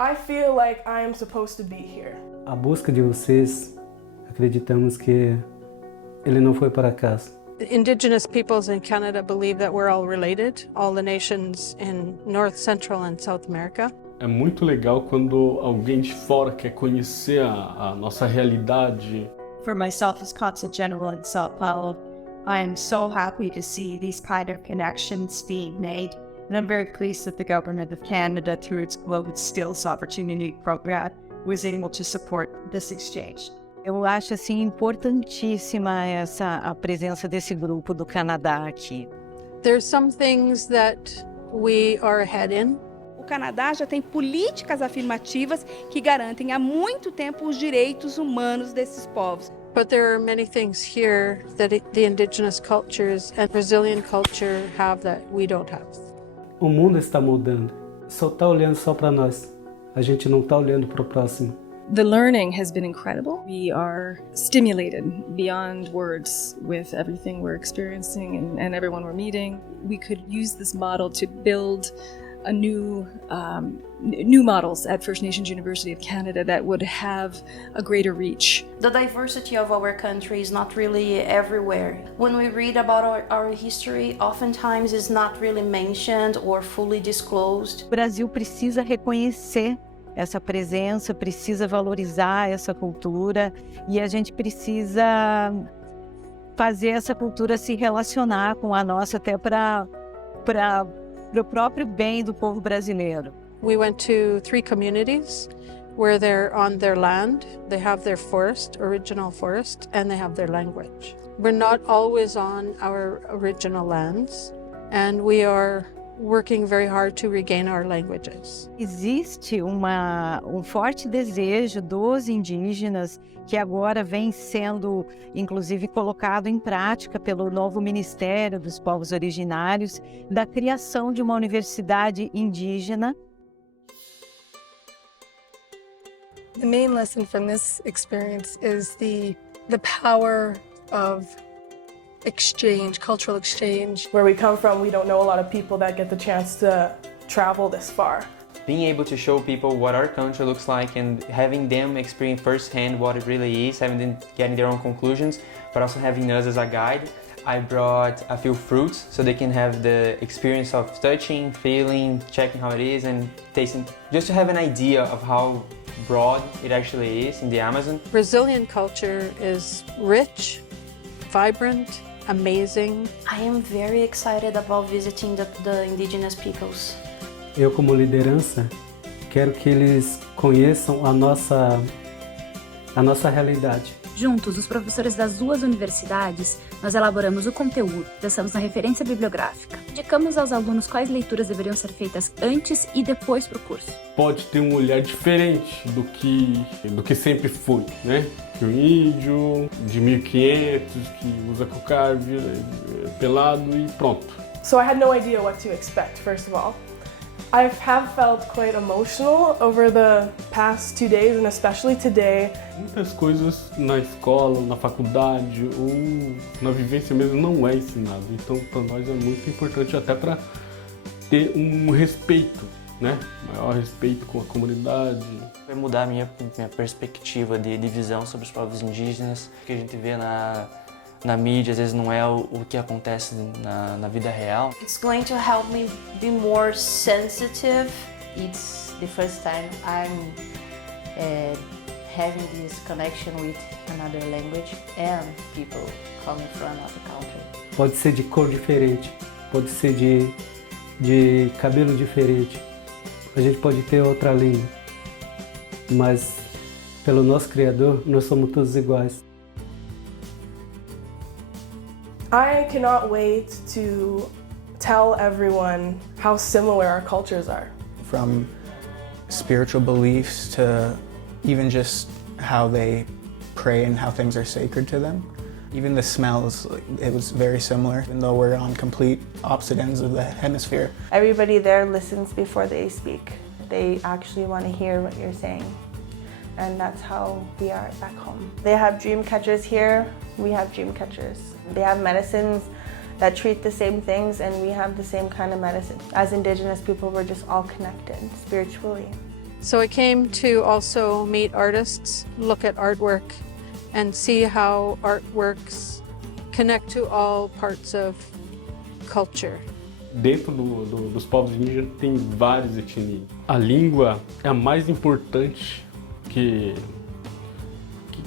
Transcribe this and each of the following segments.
I feel like I am supposed to be here. A busca de vocês, acreditamos que ele não foi por acaso. Indigenous peoples in Canada believe that we're all related, all the nations in North, Central and South America. É muito legal quando alguém de fora quer conhecer a nossa realidade. For myself as consul general in Sao Paulo, I am so happy to see these kind of connections being made. And I'm very pleased that the government of Canada, through its Global Skills Opportunity Program, was able to support this exchange. Eu acho assim importantíssima a presença desse grupo do Canadá aqui. There's some things that we are ahead in. O Canadá já tem políticas afirmativas que garantem há muito tempo os direitos humanos desses povos. But there are many things here that the indigenous cultures and Brazilian culture have that we don't have. O mundo está mudando. Só está olhando só para nós. A gente não está olhando para o próximo. The learning has been incredible. We are stimulated beyond words with everything we're experiencing and everyone we're meeting. We could use this model to build a new models at First Nations University of Canada that would have a greater reach. The diversity of our country is not really everywhere. When we read about our history, oftentimes it's not really mentioned or fully disclosed. O Brasil precisa reconhecer essa presença, precisa valorizar essa cultura e a gente precisa fazer essa cultura se relacionar com a nossa até para o próprio bem do povo brasileiro. We went to 3 communities where they're on their land, they have their forest, original forest, and they have their language. We're not always on our original lands, and we are working very hard to regain our languages. Existe um forte desejo dos indígenas que agora vem sendo, inclusive, colocado em prática pelo novo Ministério dos Povos Originários, da criação de uma universidade indígena. The main lesson from this experience is the power of exchange, cultural exchange. Where we come from, we don't know a lot of people that get the chance to travel this far. Being able to show people what our country looks like and having them experience firsthand what it really is, having them getting their own conclusions, but also having us as a guide. I brought a few fruits so they can have the experience of touching, feeling, checking how it is and tasting, just to have an idea of how broad it actually is in the Amazon. Brazilian culture is rich, vibrant, amazing. I am very excited about visiting the indigenous peoples. Eu, como liderança, quero que eles conheçam a nossa realidade. Juntos, os professores das 2 universidades, nós elaboramos o conteúdo, pensamos na referência bibliográfica. Indicamos aos alunos quais leituras deveriam ser feitas antes e depois para o curso. Pode ter um olhar diferente do que sempre foi, né? Que o índio de 1500 que usa cocar, pelado e pronto. So I had no idea what to expect, first of all. I have felt quite emotional over the past 2 days and especially today. Muitas coisas na escola, na faculdade ou na vivência mesmo não é ensinado. Então, para nós é muito importante até para ter um respeito, né? Maior respeito com a comunidade. Vai mudar a minha perspectiva de visão sobre os povos indígenas. O que a gente vê na mídia às vezes não é o que acontece na vida real. It's going to help me be more sensitive. It's the first time I'm having this connection with another language and people coming from another country. Pode ser de cor diferente, pode ser de cabelo diferente. A gente pode ter outra língua, mas pelo nosso Criador nós somos todos iguais. I cannot wait to tell everyone how similar our cultures are. From spiritual beliefs to even just how they pray and how things are sacred to them. Even the smells, it was very similar, even though we're on complete opposite ends of the hemisphere. Everybody there listens before they speak. They actually want to hear what you're saying. And that's how we are back home. They have dream catchers here, we have dream catchers. They have medicines that treat the same things and we have the same kind of medicine. As Indigenous people, we're just all connected spiritually. So I came to also meet artists, look at artwork, and see how artworks connect to all parts of culture. Dentro dos povos indígenas tem várias etnias. A língua é a mais importante que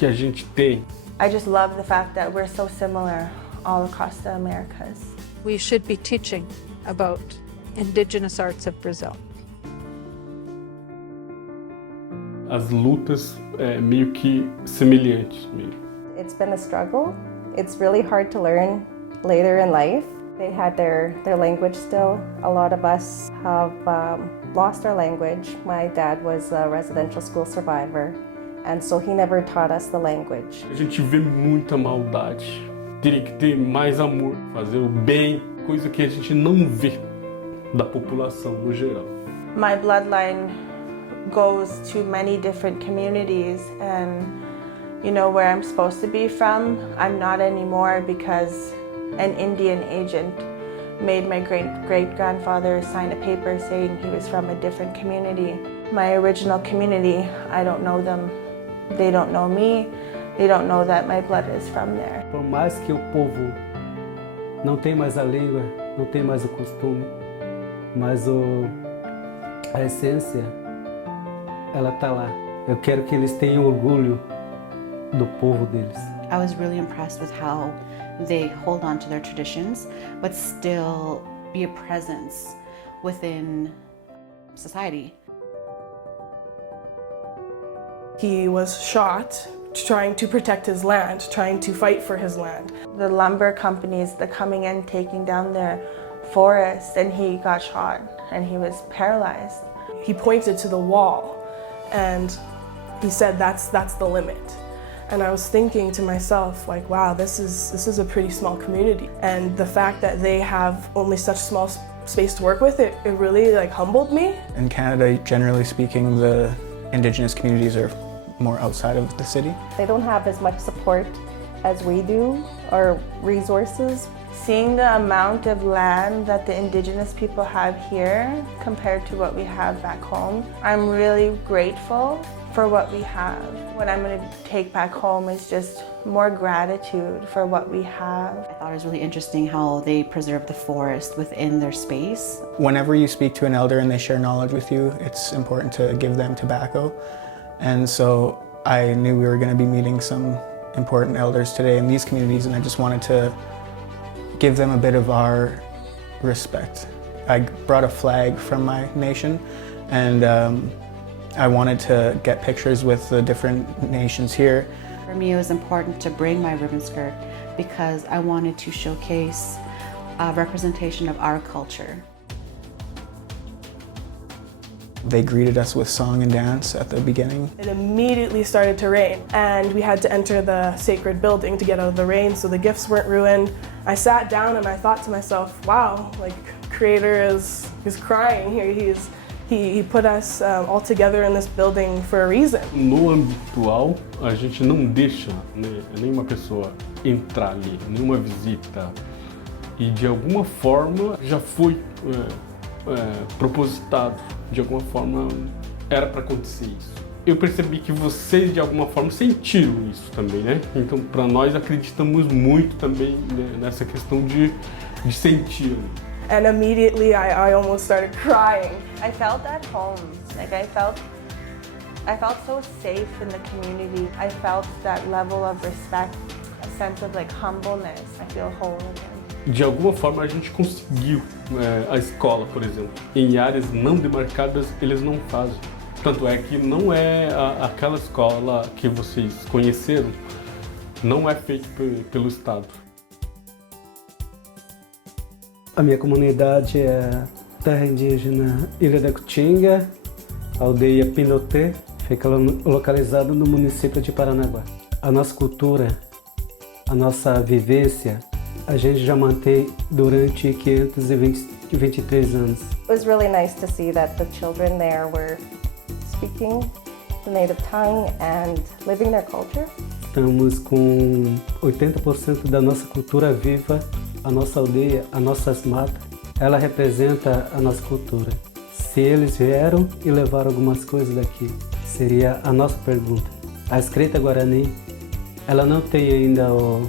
a gente tem. I just love the fact that we're so similar all across the Americas. We should be teaching about indigenous arts of Brazil. As lutas meio que semelhantes mesmo. It's been a struggle. It's really hard to learn later in life. They had their language still. A lot of us have lost our language. My dad was a residential school survivor, and so he never taught us the language. A gente vê muita maldade. Teria que ter mais amor, fazer o bem, coisa que a gente não vê da população no geral. My bloodline goes to many different communities, and you know where I'm supposed to be from, I'm not anymore because an Indian agent made my great-grandfather sign a paper saying he was from a different community. My original community, I don't know them, they don't know me, they don't know that my blood is from there. Por mais que o povo não tem mais a língua, não tem mais o costume, mas a essência, ela tá lá. Eu quero que eles tenham orgulho do povo deles. I was really impressed with how they hold on to their traditions, but still be a presence within society. He was shot trying to protect his land, trying to fight for his land. The lumber companies, they're coming in, taking down their forests, and he got shot and he was paralyzed. He pointed to the wall and he said, that's the limit. And I was thinking to myself, like, wow, this is a pretty small community. And the fact that they have only such small space to work with, it really like humbled me. In Canada, generally speaking, the Indigenous communities are more outside of the city. They don't have as much support as we do, or resources. Seeing the amount of land that the Indigenous people have here compared to what we have back home, I'm really grateful for what we have. What I'm going to take back home is just more gratitude for what we have. I thought it was really interesting how they preserve the forest within their space. Whenever you speak to an elder and they share knowledge with you, it's important to give them tobacco. And so I knew we were going to be meeting some important elders today in these communities, and I just wanted to give them a bit of our respect. I brought a flag from my nation, and I wanted to get pictures with the different nations here. For me, it was important to bring my ribbon skirt because I wanted to showcase a representation of our culture. They greeted us with song and dance at the beginning. It immediately started to rain, and we had to enter the sacred building to get out of the rain so the gifts weren't ruined. I sat down and I thought to myself, wow, like Creator is crying here. He put us all together in this building for a reason. No habitual, a gente não deixa nenhuma pessoa entrar ali, nenhuma visita. E de alguma forma já foi propositado, de alguma forma era para acontecer isso. Eu percebi que vocês de alguma forma sentiram isso também, né? Então, para nós acreditamos muito também nessa questão de sentir. And immediately I almost started crying. I felt at home. Like I felt so safe in the community. I felt that level of respect, a sense of like humbleness. I feel whole again. De alguma forma a gente conseguiu a escola, por exemplo. Em áreas não demarcadas eles não fazem. Tanto é que não é aquela escola que vocês conheceram, não é feita pelo Estado. A minha comunidade é a terra indígena Ilha da Cutinga, aldeia Pindoty, fica localizada no município de Paranaguá. A nossa cultura, a nossa vivência, a gente já mantém durante 523 anos. It was really nice to see that the children there were speaking the native tongue and living their culture. Estamos com 80% da nossa cultura viva. A nossa aldeia, as nossas matas, ela representa a nossa cultura. se eles vieram e levaram algumas coisas daqui. Seria a nossa pergunta. A escrita guarani, ela não tem ainda o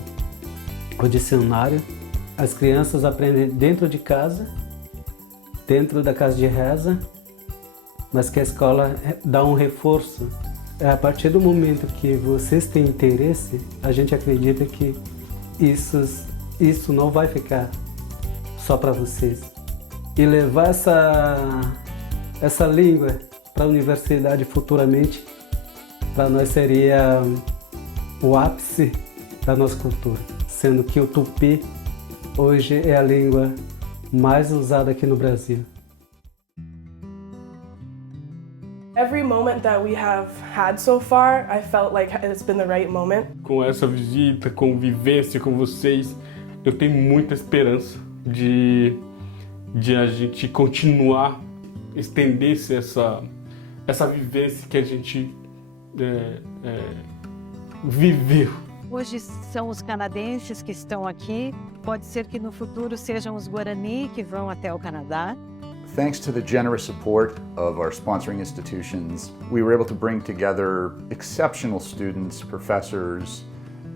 dicionário. As crianças aprendem dentro de casa, dentro da casa de reza, mas que a escola dá um reforço. A partir do momento que vocês têm interesse, a gente acredita que isso não vai ficar só para vocês. E levar essa língua para a universidade futuramente, para nós seria o ápice da nossa cultura, sendo que o tupi hoje é a língua mais usada aqui no Brasil. Every moment that we have had so far, I felt like it's been the right moment. Com essa visita, convivência com vocês, eu tenho muita esperança de a gente continuar, estender-se essa vivência que a gente viveu. Hoje são os canadenses que estão aqui, pode ser que no futuro sejam os Guarani que vão até o Canadá. Thanks to the generous support of our sponsoring institutions, we were able to bring together exceptional students, professors,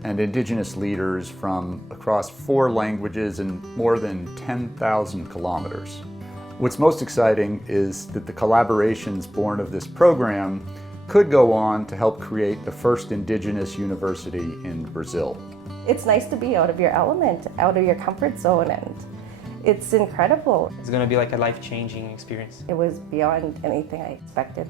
and Indigenous leaders from across 4 languages and more than 10,000 kilometers. What's most exciting is that the collaborations born of this program could go on to help create the first Indigenous university in Brazil. It's nice to be out of your element, out of your comfort zone, and it's incredible. It's going to be like a life-changing experience. It was beyond anything I expected.